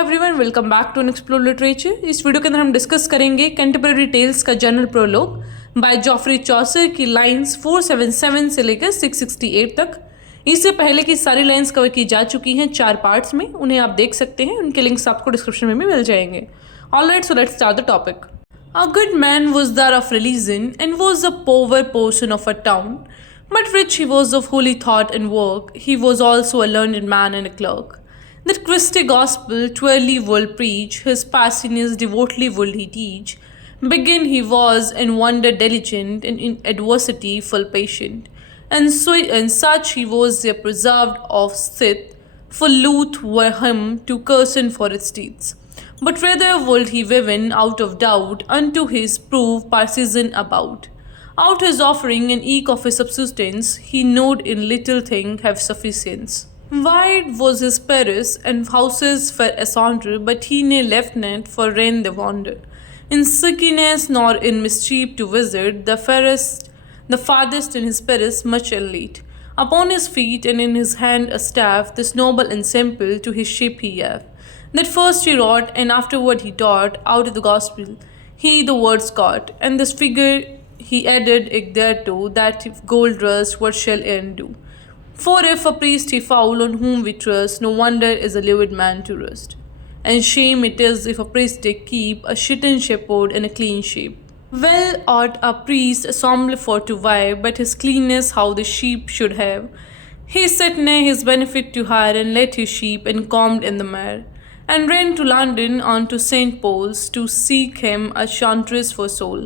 Everyone, welcome back to explore literature. इस video के अंदर हम डिस्कस करेंगे कैंटरबरी टेल्स का general prologue by Geoffrey Chaucer की लाइंस 477 से लेकर 668 तक। इससे पहले की सारी लाइंस कवर की जा चुकी हैं 4 पार्ट्स में, उन्हें आप देख सकते हैं। उनके लिंक्स आपको डिस्क्रिप्शन में भी मिल जाएंगे। Alright, so let's start the topic. A good man was there of religion and was a poor person of a town, but rich he was of holy thought and work. He was also a learned man and a clerk. That Christi gospel twirly would preach, his passions devotedly would he teach. Begin he was in wonder diligent, and in adversity full patient. And such he was the preserved of Sith, for Luth were him to cursen for its deeds. But rather would he woven out of doubt unto his proof partisan about. Out his offering and eke of his subsistence, he knowed in little thing have sufficience. Wide was his palace and houses fair asunder, but he ne left net for rain they wander. In sickness nor in mischief to visit, the farthest in his palace much elite. Upon his feet and in his hand a staff, this noble and simple to his sheep he gave. That first he wrought, and afterward he taught, out of the gospel he the words got, and this figure he added it thereto, that if gold rust, what shall e'en do? For if a priest he foul on whom we trust, no wonder is a livid man to rust. And shame it is if a priest they keep a shitten shepherd in a clean sheep. Well ought a priest assemble for to wive, but his cleanness how the sheep should have. He set near his benefit to hire, and let his sheep and combed in the mire. And ran to London on to St. Paul's to seek him a chantress for soul,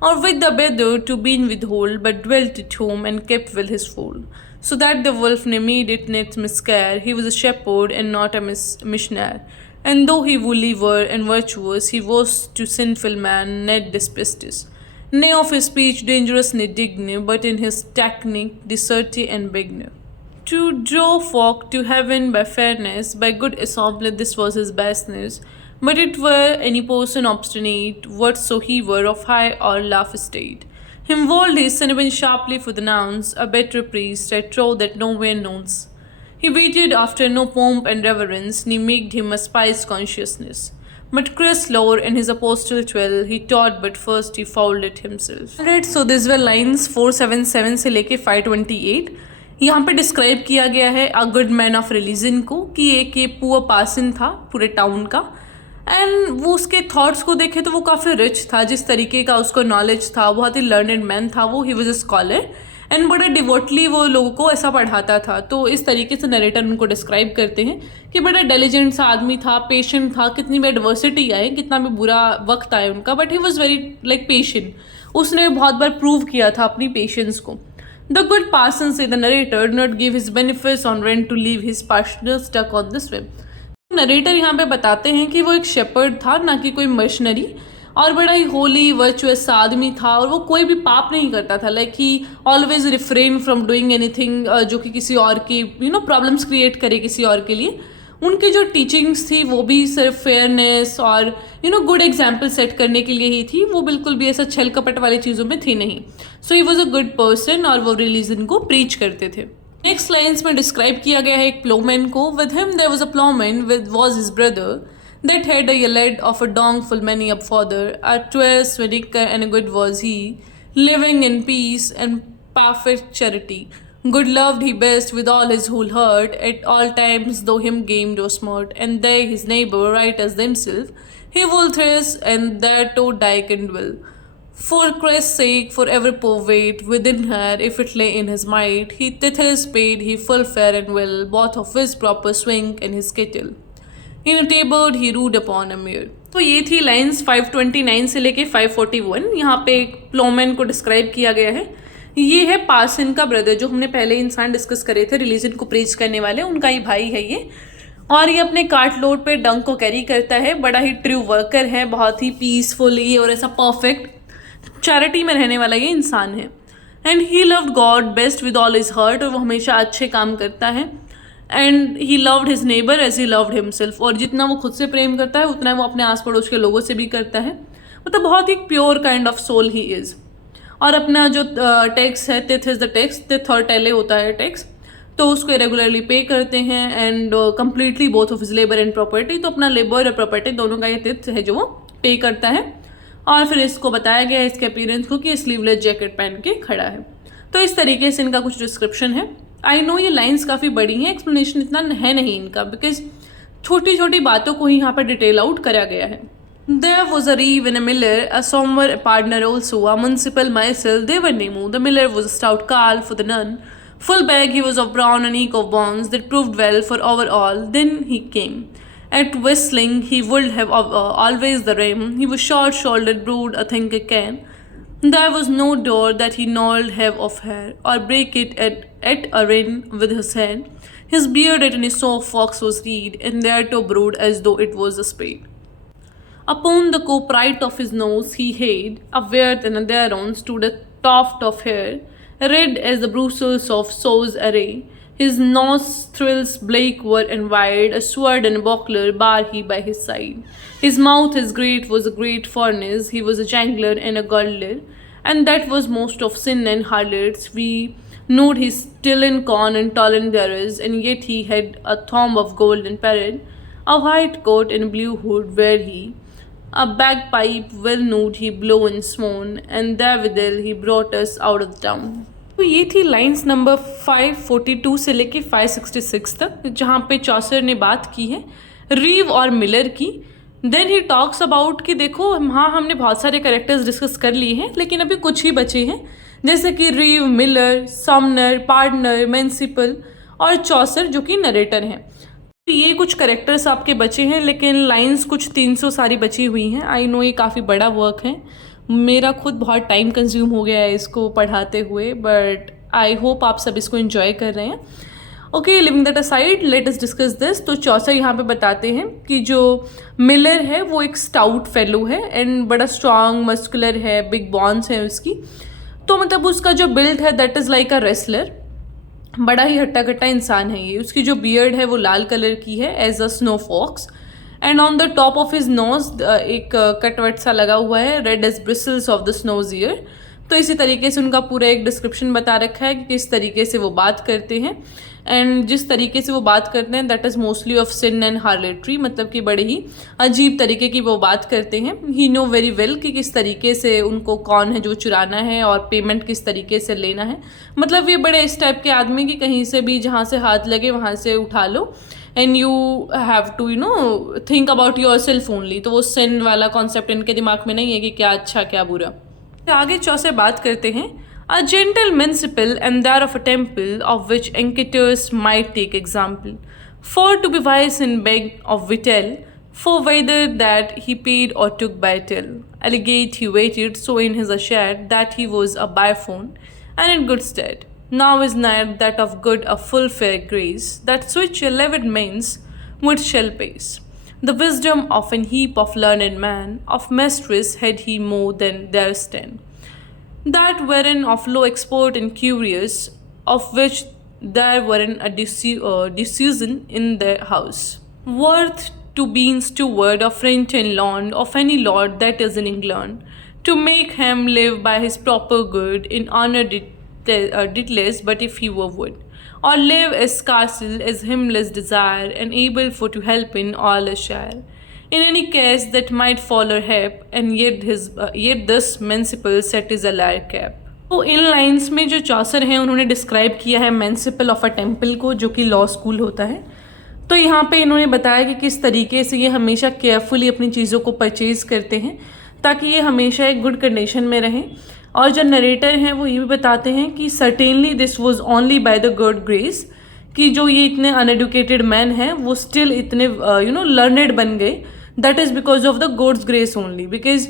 or with the beggar to be in withhold, but dwelt at home and kept well his fold. So that the wolf ne made it net miscare, he was a shepherd and not a missionary. And though he woolly were and virtuous, he was to sinful man net despised. Nay of his speech dangerous ne digne, but in his technique deserty and beginner. To draw folk to heaven by fairness, by good assembly, this was his baseness. But it were any person obstinate, whatso he were of high or low estate. Him world his son sharply for the nouns, a better priest, I trow that nowhere knows. He waited after no pomp and reverence, ne made him a spice consciousness. But Chris Lore in his Apostle 12, he taught, but first he fouled it himself. Alright, so these were lines 477 से लेके 528. यहाँ पे describe किया गया है a good man of religion को, कि एक ये पुअर पासन था पूरे टाउन का, एंड वो उसके थॉट्स को देखे तो वो काफ़ी रिच था, जिस तरीके का उसको नॉलेज था, बहुत ही लर्नड मैन था वो, ही वॉज अ स्कॉलर एंड बड़ा डिवोटली वो लोगों को ऐसा पढ़ाता था। तो इस तरीके से नरेटर उनको डिस्क्राइब करते हैं कि बड़ा डेलीजेंट सा आदमी था, पेशेंट था, कितनी भी एडवर्सिटी आए, कितना भी बुरा वक्त आए उनका, but he was very like patient. उसने बहुत बार प्रूव किया था अपनी पेशेंस को। The good parson, say the narrator, did not give his benefice on rent to leave his parishioners stuck on this way. Narrator यहाँ पे बताते हैं कि वो एक शेपर्ड था, ना कि कोई मशीनरी, और बड़ा ही होली वर्चुअस आदमी था, और वो कोई भी पाप नहीं करता था। Like he always refrain from doing anything जो कि किसी और की प्रॉब्लम्स क्रिएट करे किसी और के लिए। उनकी जो टीचिंग्स थी वो भी सिर्फ फेयरनेस और गुड एग्जाम्पल सेट करने के लिए ही थी, वो बिल्कुल भी ऐसा छल कपट वाली चीज़ों में थी नहीं। So he was a good person, और वो रिलीजन को प्रीच करते थे। नेक्स्ट लाइन्स में डिस्क्राइब किया गया है एक प्लोमैन को। With him there was a ploughman with was his brother that had a yelled of a dong full many up father, a 12 swinicker and a good was he, living in peace and perfect charity. Good loved he best with all his whole heart, at all times though him gamed or smart, and they his neighbor right as themself, he will thrice and thereto dyke and will. For Christ's sake, for ever poor wait within her, if it lay in his might, he tithers paid, he full fair and well, both of his proper swing and his kettle. In a tabard he ruled upon a mere. तो ये थी lines 529 से लेके 541। यहाँ पे एक ploughman को describe किया गया है। ये है पार्सन का ब्रदर, जो हमने पहले इंसान डिस्कस करे थे, रिलीजन को प्रीच करने वाले, उनका ही भाई है ये। और ये अपने कार्ट लोड पे डंक को कैरी करता है, बड़ा ही ट्रू वर्कर है, बहुत ही पीसफुली और ऐसा परफेक्ट चैरिटी में रहने वाला ये इंसान है। And he loved God best with all his heart, और वो हमेशा अच्छे काम करता है। And he loved his neighbour as he loved himself, और जितना वो खुद से प्रेम करता है उतना वो अपने आस पड़ोस के लोगों से भी करता है। मतलब बहुत ही pure kind of soul he is. और अपना जो टेक्स्ट है, तिथ इज द टेक्स्ट, तिथ और टेले होता है टेक्स्ट। तो उसको रेगुलरली पे करते हैं and completely both of his labour and property, तो अपना लेबर और प्रॉपर्टी दोनों का ये तिथ्य है जो वो पे करता है। और फिर इसको बताया गया है इसके अपीयरेंस को कि स्लीवलेस जैकेट पहन के खड़ा है। तो इस तरीके से इनका कुछ डिस्क्रिप्शन है। आई नो ये लाइन्स काफ़ी बड़ी हैं, एक्सप्लेनेशन इतना है नहीं इनका, बिकॉज छोटी छोटी बातों को ही यहाँ पर डिटेल आउट करा गया है। There was a reeve and a miller, a somewhere a partner also, a municipal myself, they were Nemo. The miller was a stout carl for the nun. Full bag he was of brown and eke of bonds, that proved well for overall. Then he came. At whistling he would have always the rhyme. He was short-shouldered, broad, a think a can. There was no door that he gnawed have of hair, or break it at a rin with his hand. His beard at any soft fox was reed, and thereto broad as though it was a spade. Upon the cope right of his nose he had a beard, and thereon stood a tuft of hair, red as the bristles of sow's array. His nostrils black were and wide, a sword and a buckler bar he by his side. His mouth as great was a great furnace, he was a jangler and a girdler, and that was most of sin and harlots. We knowed his still in corn and tall in there's, and yet he had a thumb of gold and parrot, a white coat and blue hood where he a bagpipe well knowed he blow and sworn, and therewithal he brought us out of the town. तो ये थी lines number 542 से लेके 566 तक, जहाँ पे चौसर ने बात की है रीव और मिलर की। देन ही टॉक्स अबाउट कि देखो हाँ हमने बहुत सारे कैरेक्टर्स डिस्कस कर लिए हैं, लेकिन अभी कुछ ही बचे हैं, जैसे कि रीव, मिलर, समनर, पार्टनर, म्युनिसिपल और चौसर जो कि नरेटर हैं। ये कुछ करेक्टर्स आपके बचे हैं, लेकिन लाइंस कुछ 300 सारी बची हुई हैं। आई नो ये काफ़ी बड़ा वर्क है, मेरा खुद बहुत टाइम कंज्यूम हो गया है इसको पढ़ाते हुए, बट आई होप आप सब इसको एंजॉय कर रहे हैं। Okay, living that aside let us discuss this. तो चौसर यहाँ पे बताते हैं कि जो मिलर है वो एक स्टाउट फेलो है एंड बड़ा स्ट्रॉन्ग मस्कुलर है, बिग बॉन्स है उसकी, तो मतलब उसका जो बिल्ड है that is like a wrestler, बड़ा ही हट्टा कट्टा इंसान है ये। उसकी जो बियर्ड है वो लाल कलर की है as a snow fox, and on the top of his nose एक कटवट सा लगा हुआ है, red as bristles of the snow's ear. तो इसी तरीके से उनका पूरा एक डिस्क्रिप्शन बता रखा है कि किस तरीके से वो बात करते हैं, एंड जिस तरीके से वो बात करते हैं that is mostly of sin and harlotry, मतलब कि बड़े ही अजीब तरीके की वो बात करते हैं। ही नो वेरी वेल कि किस तरीके से उनको कौन है जो चुराना है और पेमेंट किस तरीके से लेना है। मतलब ये बड़े इस टाइप के आदमी कि कहीं से भी जहाँ से हाथ लगे वहाँ से उठा लो, and you have to think about yourself only. तो वो सिन वाला कॉन्सेप्ट इनके दिमाग में नहीं है कि क्या अच्छा क्या बुरा। आगे चौसे बात करते हैं a gentle municipal and that of a temple, of which enquêteurs might take example. For to be wise and beg of vitel, for whether that he paid or took by till. Allegate he waited so in his assured that he was a byphone, and in good stead. Now is nigh that of good a full fair grace, that switch a levied means which shall pace. The wisdom of an heap of learned man, of mistress had he more than there stand. That wherein of low export and curious, of which there wherein a diffusion in their house, worth to being steward of rent and lawn of any lord that is in England, to make him live by his proper good in honor ditless, but if he would, or live as scarcely as himless desire, and able for to help in all a share. In any case that might follow hap, and yet this municipal set is a liar cap. तो इन lines में जो चौसर हैं उन्होंने describe किया है municipal of a temple को, जो कि लॉ स्कूल होता है। तो यहाँ पे इन्होंने बताया कि किस तरीके से ये हमेशा केयरफुली अपनी चीज़ों को परचेज करते हैं ताकि ये हमेशा एक गुड कंडीशन में रहें। और जो नरेटर हैं वो ये भी बताते हैं कि certainly this was only by the God grace, कि जो ये इतने अनएडुकेटेड मैन हैं वो स्टिल इतने लर्नेड बन गए, that is because of the gods grace only. Because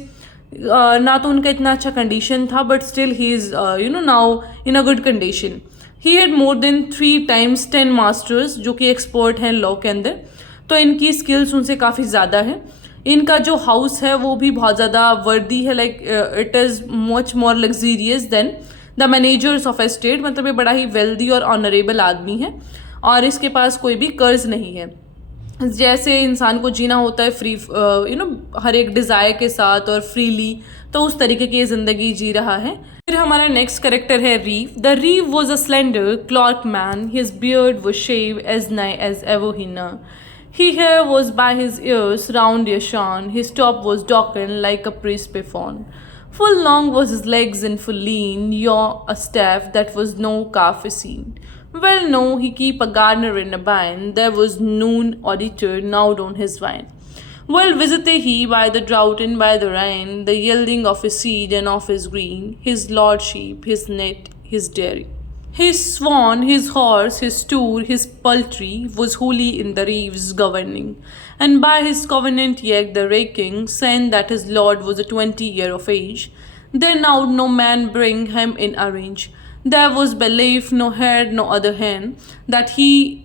ना तो उनका इतना अच्छा कंडीशन था, but still he is now in a good condition. He had more than 3 times 10 masters, जो कि एक्सपर्ट हैं लॉ के अंदर, तो इनकी स्किल्स उनसे काफ़ी ज़्यादा है। इनका जो हाउस है वो भी बहुत ज़्यादा वर्दी है, like it is much more luxurious than the managers of estate, मतलब ये बड़ा ही वेल्दी और ऑनरेबल आदमी है और इसके पास कोई भी कर्ज नहीं है। जैसे इंसान को जीना होता है फ्री हर एक डिज़ायर के साथ और फ्रीली, तो उस तरीके की ज़िंदगी जी रहा है। फिर हमारा नेक्स्ट करेक्टर है Reeve. The Reeve was a slender choleric man, his beard was shave as nigh as ever he can, he hair was by his ears round your shorn, his top was darkened like a priest before. Full long was his legs and full lean, yaw a staff that was no calf seen. Well no, he keep a gardener in a bind, there was noon auditor now on his vine. Well visited he by the drought and by the rain, the yielding of his seed and of his green, his lordship, his net, his dairy. His swan, his horse, his stool, his poultry was wholly in the reeve's governing, and by his covenant yet the raking, saying that his lord was a 20 year of age. There now no man bring him in arrange. There was belief, no head, no other hand, that he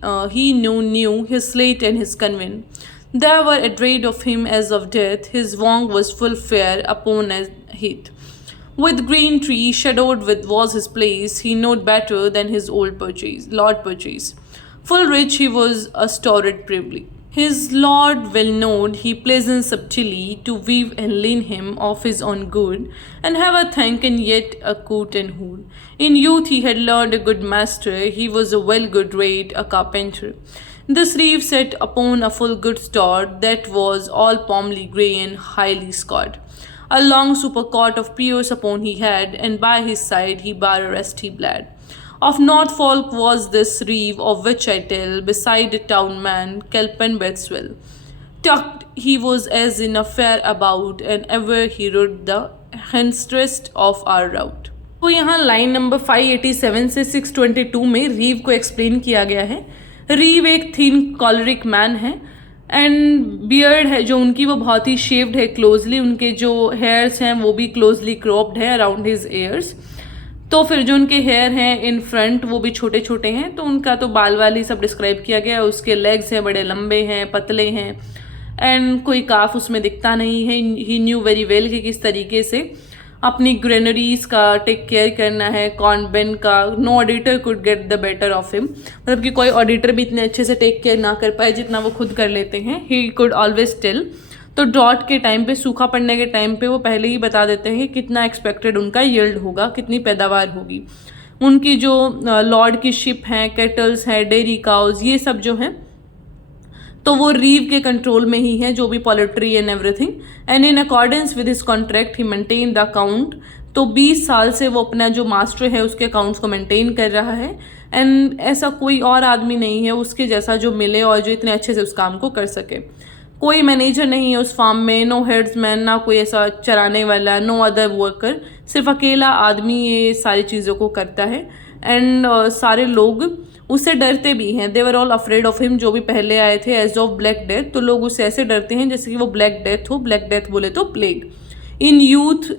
knew his slate and his convent. There were a dread of him as of death, his wrong was full fair upon as heath. With green tree shadowed with was his place, he knowed better than his lord purchase. Full rich he was a stored privily. His lord well knowed he pleasant subtly to weave and lean him of his own good, and have a thank and yet a coat and hood. In youth he had learned a good master, he was a well good rate, a carpenter. This reeve set upon a full good store that was all pomely grey and highly scarred. A long supercoat of peers upon he had, and by his side he bare a rusty blade. Of Norfolk was this reeve, of which I tell, beside a town man, Kelpen Betswell. Tucked he was as in a fair about, and ever he rode the hensrest of our route. तो यहाँ line number 587 से 622 में रीव को explain किया गया है। रीव एक thin कॉलरिक man है, एंड बियर्ड है जो उनकी वो बहुत ही शेव्ड है क्लोजली, उनके जो हेयर्स हैं वो भी क्लोजली क्रॉप्ड है अराउंड हिज ईयर्स। तो फिर जो उनके हेयर हैं इन फ्रंट वो भी छोटे छोटे हैं, तो उनका तो बाल वाल ही सब डिस्क्राइब किया गया है। उसके लेग्स हैं बड़े लंबे हैं, पतले हैं, एंड कोई काफ उसमें दिखता नहीं है। ही न्यू वेरी वेल कि किस तरीके से अपनी ग्रेनरीज का टेक केयर करना है, कॉन्वेंट का। No auditor could get the better of him, मतलब कि कोई ऑडिटर भी इतने अच्छे से टेक केयर ना कर पाए जितना वो खुद कर लेते हैं। He could always tell. तो ड्रॉट के टाइम पे, सूखा पड़ने के टाइम पे वो पहले ही बता देते हैं कि कितना एक्सपेक्टेड उनका यील्ड होगा, कितनी पैदावार होगी। उनकी जो लॉर्ड की शिप हैं, केटल्स हैं, डेयरी काउज, ये सब जो हैं तो वो रीव के कंट्रोल में ही है, जो भी poultry and everything. And in accordance with his contract he maintain the account. तो 20 साल से वो अपना जो मास्टर है उसके अकाउंट्स को मेंटेन कर रहा है, एंड ऐसा कोई और आदमी नहीं है उसके जैसा जो मिले और जो इतने अच्छे से उस काम को कर सके। कोई मैनेजर नहीं है उस फार्म में, नो हेड्समैन, ना कोई ऐसा चराने वाला, नो अदर वर्कर, सिर्फ अकेला आदमी ये सारी चीज़ों को करता है। एंड सारे लोग उससे डरते भी हैं। देवर ऑल अफ्रेड ऑफ हिम, जो भी पहले आए थे, एज ऑफ ब्लैक डेथ। तो लोग उससे ऐसे डरते हैं जैसे कि वो ब्लैक डेथ हो। ब्लैक डेथ बोले तो plague. In youth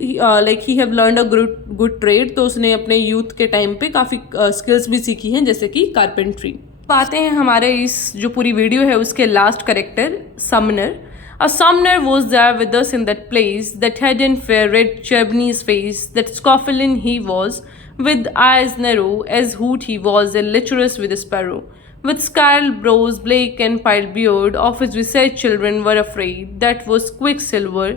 like he have learned a good trade, तो उसने अपने यूथ के टाइम पे काफ़ी स्किल्स भी सीखी हैं, जैसे कि कारपेंट्री। आते हैं हमारे इस जो पूरी वीडियो है उसके last character, Sumner. A summoner was there with us in that place, that had in fair red Japanese face, that scoffing he was, with eyes narrow as hoot he was, and lecherous with a sparrow. With scarlet brows, black and piled beard, of his visaged children were afraid, that was quicksilver,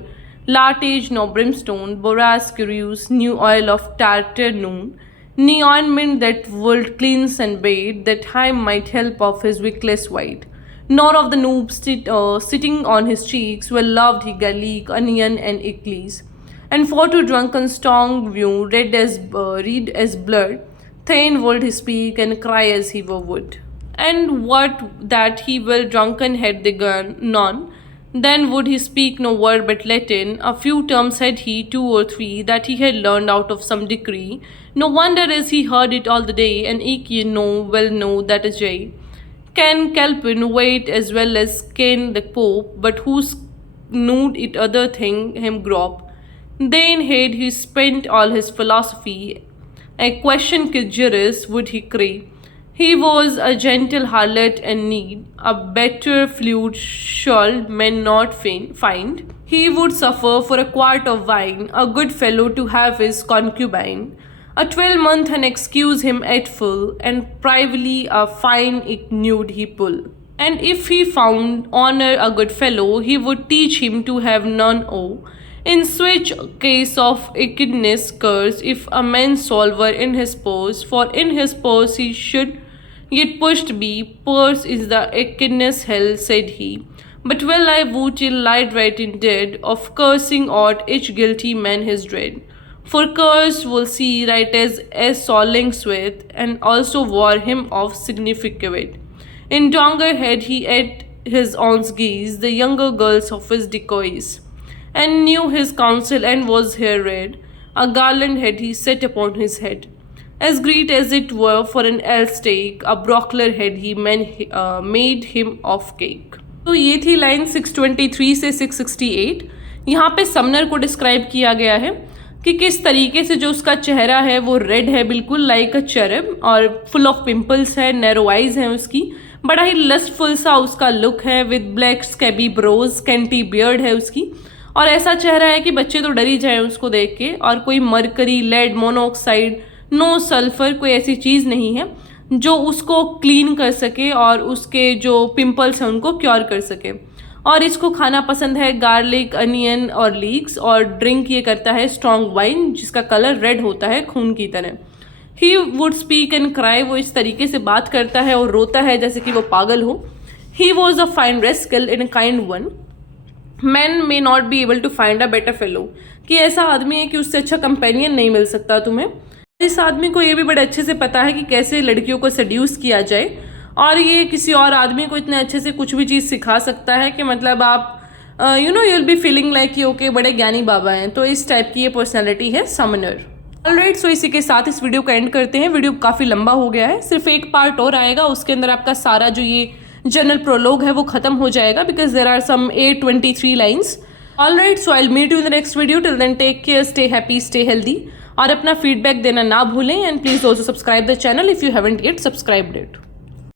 lartage no brimstone, borax curious, new oil of tartar noon, neointment that would cleanse and bathe, that high might help of his wickless white. Nor of the noob sitting on his cheeks, well loved he garlic, onion, and ickles. And for to drunken strong view, red as blood, thin would he speak, and cry as he would. And what that he well drunken had the gun none, then would he speak no word but Latin. A few terms had he, 2 or 3, that he had learned out of some decree. No wonder as he heard it all the day, and eke ye know that is Jay. Can Kelpin wait as well as can the Pope, but whose nude it other thing him grop. Then had he spent all his philosophy, a question juris would he crave. He was a gentle harlot and need, a better flute shall men not find. He would suffer for a quart of wine, a good fellow to have his concubine. A 12-month and excuse him at full, and privily a fine nude he pull. And if he found honor a good fellow, he would teach him to have none awe. In such case of wickedness curse, if a man solver in his purse, for in his purse he should yet pushed be, purse is the wickedness hell, said he. But well I woot ill lied right in dead, of cursing ought each guilty man his dread. For curse will see right as a soling sweat, and also war him of significant. In younger head he ate his aunt's geese, the younger girls of his decoys, and knew his counsel and was here read. A garland had he set upon his head, as great as it were for an else take, a brockler had he made him of cake. तो ये थी line 623 से 668। यहाँ पे Sumner को describe किया गया है कि किस तरीके से जो उसका चेहरा है वो रेड है, बिल्कुल लाइक अ चरम, और फुल ऑफ पिंपल्स है, नैरो आइज है उसकी, बड़ा ही लस्टफुल सा उसका लुक है, विद ब्लैक स्कैबी ब्रोज, कैंटी बियर्ड है उसकी, और ऐसा चेहरा है कि बच्चे तो डर ही जाए उसको देख के। और कोई mercury, lead, monoxide, no sulphur, कोई ऐसी चीज़ नहीं है जो उसको क्लीन कर सके और उसके जो पिंपल्स हैं उनको क्योर कर सके। और इसको खाना पसंद है गार्लिक, अनियन और लीक्स, और ड्रिंक ये करता है स्ट्रॉन्ग वाइन जिसका कलर रेड होता है खून की तरह। He would speak and cry, वो इस तरीके से बात करता है और रोता है जैसे कि वो पागल हो। He was a fine rascal in a kind one, man may not be able to find a better fellow, कि ऐसा आदमी है कि उससे अच्छा कंपेनियन नहीं मिल सकता तुम्हें। इस आदमी को ये भी बड़े अच्छे से पता है कि कैसे लड़कियों को सेड्यूस किया जाए, और ये किसी और आदमी को इतने अच्छे से कुछ भी चीज़ सिखा सकता है कि मतलब आप you will be feeling like कि ओके बड़े ज्ञानी बाबा हैं। तो इस टाइप की ये पर्सनैलिटी है समनर। ऑलराइट, सो इसी के साथ इस वीडियो को एंड करते हैं। वीडियो काफ़ी लंबा हो गया है, सिर्फ एक पार्ट और आएगा, उसके अंदर आपका सारा जो ये जनरल प्रोलॉग है वो खत्म हो जाएगा, because there are some 823 lines. Alright, so I will meet you in the next video. Till then take care, stay happy, stay healthy, और अपना फीडबैक देना ना भूलें। And please also subscribe the channel if you haven't yet subscribed it.